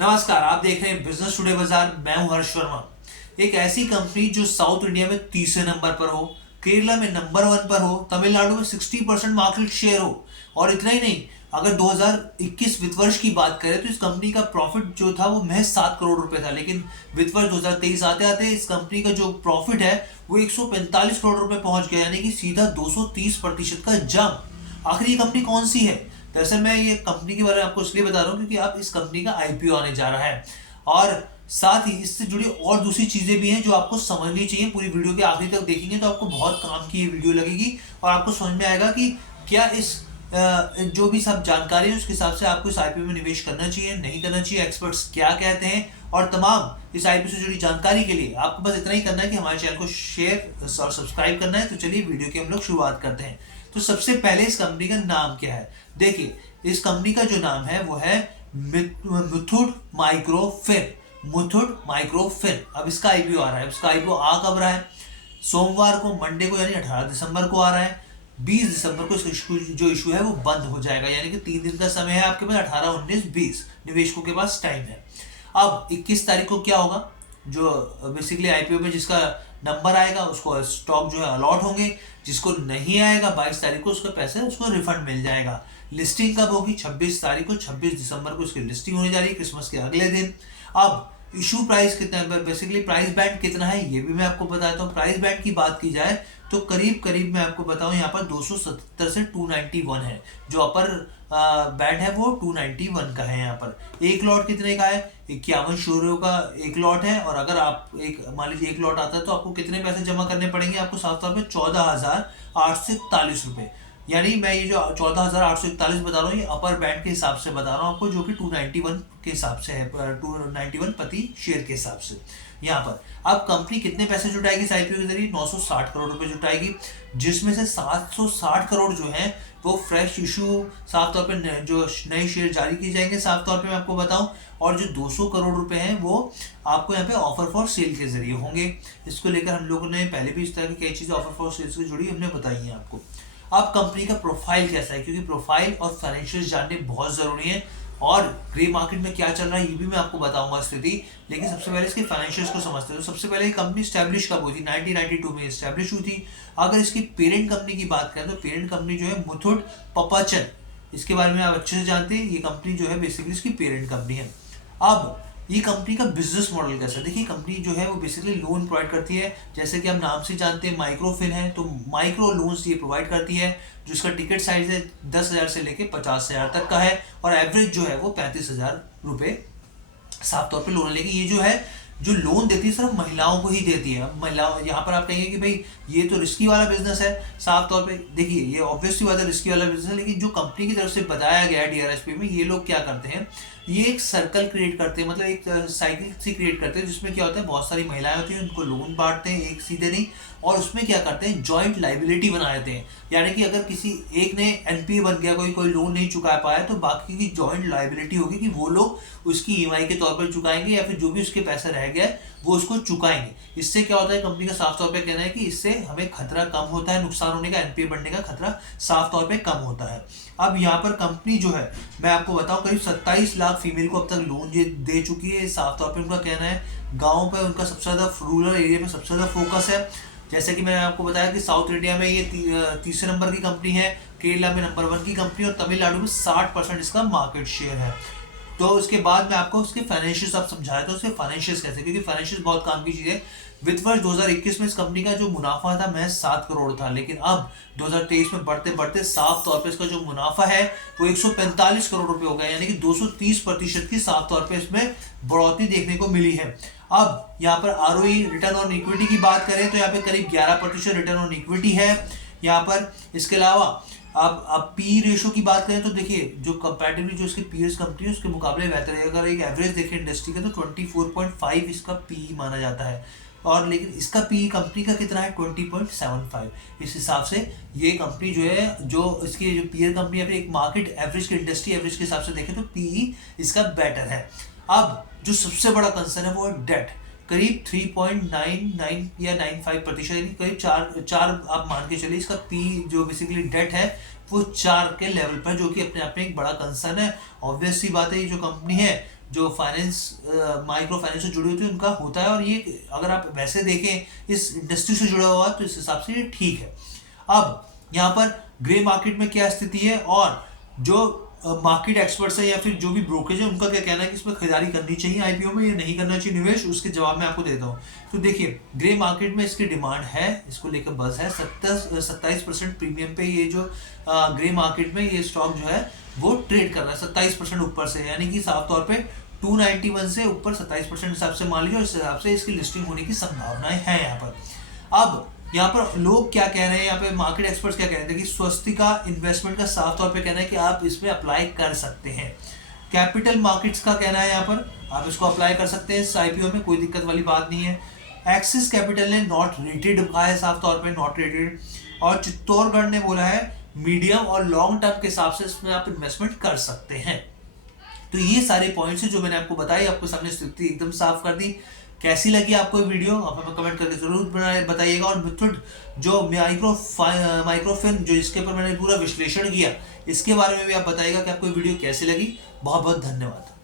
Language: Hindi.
नमस्कार, आप देख रहे हैं बिजनेस टुडे बाजार। मैं हूं हर्ष वर्मा। एक ऐसी कंपनी जो साउथ इंडिया में तीसरे नंबर पर हो, केरला में नंबर 1 पर हो, तमिलनाडु में 60% मार्केट शेयर हो। और इतना ही नहीं, अगर 2021 वित्त वर्ष की बात करें तो इस कंपनी का प्रॉफिट जो था वो महज 7 करोड़ रुपए था। लेकिन वित्त वर्ष 2023 आते आते इस कंपनी का जो प्रॉफिट है वो 145 करोड़ रुपए पहुंच गया, यानी कि सीधा 230% का जंप। आखिर ये कंपनी कौन सी है? दरअसल मैं ये कंपनी के बारे में आपको इसलिए बता रहा हूँ क्योंकि अब इस कंपनी का आईपीओ आने जा रहा है, और साथ ही इससे जुड़ी और दूसरी चीजें भी हैं जो आपको समझनी चाहिए। पूरी वीडियो के आखिरी तक देखेंगे तो आपको बहुत काम की ये वीडियो लगेगी और आपको समझ में आएगा कि क्या इस जो भी सब जानकारी है उसके हिसाब से आपको इस आईपीओ में निवेश करना चाहिए, नहीं करना चाहिए, एक्सपर्ट्स क्या कहते हैं। और तमाम इस आईपीओ से जुड़ी जानकारी के लिए आपको बस इतना ही करना है कि हमारे चैनल को शेयर और सब्सक्राइब करना है। तो चलिए वीडियो की हम लोग शुरुआत करते हैं। तो सबसे पहले इस कंपनी का नाम क्या है? देखिए, इस कंपनी का जो नाम है वो है मुथूट माइक्रोफिन। मुथूट माइक्रोफिन। अब इसका आईपीओ आ रहा है। इसका आईपीओ आ कब रहा है? सोमवार को, मंडे को, यानी 18 दिसंबर को आ रहा है। 20 दिसंबर को इसका जो इशू है वो बंद हो जाएगा, यानी कि 3 दिन का समय है आपके पास। 18, 19, 20 निवेशकों के पास टाइम है। अब 21 तारीख को क्या होगा? जो बेसिकली आईपीओ में जिसका नंबर आएगा उसको स्टॉक जो है अलॉट होंगे। जिसको नहीं आएगा 22 तारीख को उसके पैसे उसको रिफंड मिल जाएगा। लिस्टिंग कब होगी? 26 तारीख को, 26 दिसंबर को इसकी लिस्टिंग होने जा रही है, क्रिसमस के अगले दिन। अब इशू प्राइस कितना है, बेसिकली प्राइस बैंड कितना है ये भी मैं आपको बताता हूँ। प्राइस बैंड की बात की जाए तो करीब करीब मैं आपको बताऊं यहाँ पर 270 से 291 है। जो अपर बैंड है वो 291 का है। यहाँ पर एक लॉट कितने का है? 51 शेयरों का एक लॉट है। और अगर आप एक मान लीजिए एक लॉट आता है तो आपको कितने पैसे जमा करने पड़ेंगे? आपको साफ तौर पर 14,841 रुपए। यानी मैं ये जो 14,841 बता रहा हूँ ये अपर बैंड के हिसाब से बता रहा हूँ आपको, जो कि 291 के हिसाब से है, 291 प्रति शेयर के हिसाब से। यहाँ पर अब कंपनी कितने पैसे जुटाएगी इस आईपीओ के जरिए? 960 करोड़ रुपए जुटाएगी, जिसमें से 760 करोड़ जो है वो फ्रेश इशू, साफ तौर पे जो नए शेयर जारी किए जाएंगे, साफ तौर पे मैं आपको बताऊं। और जो 200 करोड़ रुपए हैं वो आपको यहाँ पे ऑफर फॉर सेल के जरिए होंगे। इसको लेकर हम लोगों ने पहले भी इस तरह की कई चीजें ऑफर फॉर सेल से जुड़ी हमने बताई हैं आपको। अब कंपनी का प्रोफाइल कैसा है, क्योंकि प्रोफाइल और फाइनेंशियल जानने बहुत जरूरी है। और ग्रे मार्केट में क्या चल रहा है ये भी मैं आपको बताऊंगा स्थिति। लेकिन सबसे पहले इसके फाइनेंशियल्स को समझते हैं। तो सबसे पहले कंपनी स्टैब्लिश कब हुई थी? 1992 में स्टैब्लिश हुई थी। अगर इसकी पेरेंट कंपनी की बात करें तो पेरेंट कंपनी जो है मुथूट पपाचन, इसके बारे में आप अच्छे से जानते हैं। ये कंपनी जो है बेसिकली इसकी पेरेंट कंपनी है। अब ये कंपनी का बिजनेस मॉडल कैसा है? देखिए, कंपनी जो है वो बेसिकली लोन प्रोवाइड करती है। जैसे कि हम नाम से जानते हैं माइक्रोफिन है, तो माइक्रो लोन्स ये प्रोवाइड करती है। जो इसका टिकट साइज है 10,000 से लेके 50,000 तक का है, और एवरेज जो है वो 35,000 रुपए साफ तौर पे लोन लेगी। ये जो है जो लोन देती है सिर्फ महिलाओं को ही देती है। महिलाओं, यहाँ पर आप कहेंगे कि भाई ये तो रिस्की वाला बिजनेस है। साफ तौर पे देखिए, ये ऑब्वियसली बात है रिस्की वाला बिजनेस है, लेकिन जो कंपनी की तरफ से बताया गया है डीआरएसपी में, ये लोग क्या करते हैं, ये एक सर्कल क्रिएट करते हैं, मतलब एक साइकिल सी क्रिएट करते हैं, जिसमें क्या होता है बहुत सारी महिलाएं होती हैं, उनको लोन बांटते हैं एक सीधे नहीं। और उसमें क्या करते हैं, जॉइंट लाइबिलिटी बना देते हैं। यानी कि अगर किसी एक ने एनपीए बन गया, कोई लोन नहीं चुका पाया, तो बाकी की जॉइंट लाइबिलिटी होगी कि वो लोग उसकी ईएमआई के तौर पर चुकाएंगे, या फिर जो भी उसके पैसे रह गए वो उसको चुकाएंगे। इससे क्या होता है, कंपनी का साफ तौर पे कहना है कि इससे हमें खतरा कम होता है, नुकसान होने का, एनपीए बनने का खतरा साफ तौर पे कम होता है। अब यहाँ पर कंपनी जो है मैं आपको बताऊं करीब 27 लाख फीमेल को अब तक लोन दे चुकी है। साफ तौर पे उनका कहना है गाँव पर उनका सबसे ज्यादा, रूरल एरिया में सबसे ज्यादा फोकस है। जैसे कि मैंने आपको बताया कि साउथ इंडिया में ये तीसरे नंबर की कंपनी है, केरला में नंबर 1 की कंपनी, और तमिलनाडु में 60% इसका मार्केट शेयर है। तो उसके बाद मैं आपको उसके फाइनेंशियल्स आप समझाया था, उसके फाइनेंशियल्स कैसे, क्योंकि फाइनेंशियल्स बहुत काम की चीज है। वित्त वर्ष 2021 में इस कंपनी का जो मुनाफा था महज 7 करोड़ था, लेकिन अब 2023 में बढ़ते बढ़ते साफ तौर पे इसका जो मुनाफा है वो 145 करोड़ रुपए हो गया, यानी कि 230% की साफ तौर पे इसमें बढ़ोतरी देखने को मिली है। अब यहाँ पर आरओई, रिटर्न ऑन इक्विटी की बात करें तो यहाँ पे करीब 11% रिटर्न ऑन इक्विटी है यहाँ पर। इसके अलावा अब पी रेशो की बात करें तो देखिए, जो कंपैरेटिवली जो इसके पीएस कंपनी है उसके मुकाबले बेहतर है। अगर एक एवरेज देखें इंडस्ट्री का तो 24.5 इसका पी माना जाता है, और लेकिन इसका पी कंपनी का कितना है? 20.75। इस हिसाब से ये कंपनी जो है, जो इसकी जो पीयर कंपनी है, एक मार्केट एवरेज के, इंडस्ट्री एवरेज के हिसाब से देखें तो पी इसका बेटर है। अब जो सबसे बड़ा कंसर्न है वो है डेट। करीब 3.99 या 95%, यानी करीब चार आप मान के चलिए। इसका पी जो बेसिकली डेट है वो 4 के लेवल पर, जो कि अपने आप में एक बड़ा कंसर्न है। ऑब्वियस सी बात है, ये जो कंपनी है जो फाइनेंस माइक्रो फाइनेंस से जुड़ी होती है उनका होता है, और ये अगर आप वैसे देखें इस इंडस्ट्री से जुड़ा हुआ तो इस हिसाब से ये ठीक है। अब यहाँ पर ग्रे मार्केट में क्या स्थिति है, और जो मार्केट एक्सपर्ट्स है या फिर जो भी ब्रोकरेज है उनका क्या कहना है कि इसमें खरीदारी करनी चाहिए आईपीओ में या नहीं करना चाहिए निवेश, उसके जवाब मैं आपको देता हूँ। तो देखिए ग्रे मार्केट में इसकी डिमांड है, इसको लेकर बस है। 27% प्रीमियम पे ये जो ग्रे मार्केट में ये स्टॉक जो है वो ट्रेड कर रहा है 27% ऊपर से, यानी कि साफ तौर पे 291 से ऊपर 27% हिसाब से मान लीजिए, इस हिसाब से इसकी लिस्टिंग होने की संभावनाएं हैं यहाँ पर। अब यहाँ पर लोग क्या कह रहे हैं, यहाँ पे मार्केट एक्सपर्ट्स क्या कह रहे थे कि स्वस्तिका इन्वेस्टमेंट का साफ तौर पे कहना है कि आप इसमें अप्लाई कर सकते हैं। कैपिटल मार्केट्स का कहना है यहाँ पर आप इसको अप्लाई कर सकते हैं इस आईपीओ में, कोई दिक्कत वाली बात नहीं है। एक्सिस कैपिटल ने नॉट रेटेड कहा है, साफ तौर पे नॉट रेटेड। और चित्तौड़गढ़ ने बोला है मीडियम और लॉन्ग टर्म के हिसाब से इसमें आप इन्वेस्टमेंट कर सकते हैं। तो ये सारे पॉइंट्स हैं जो मैंने आपको बताई, आपको सामने स्थिति एकदम साफ कर दी। कैसी लगी आपको ये वीडियो आप हमें कमेंट करके जरूर बताइएगा। और मित्रों जो माइक्रोफिन जो इसके ऊपर मैंने पूरा विश्लेषण किया इसके बारे में भी आप बताइएगा कि आपको वीडियो कैसी लगी। बहुत बहुत धन्यवाद।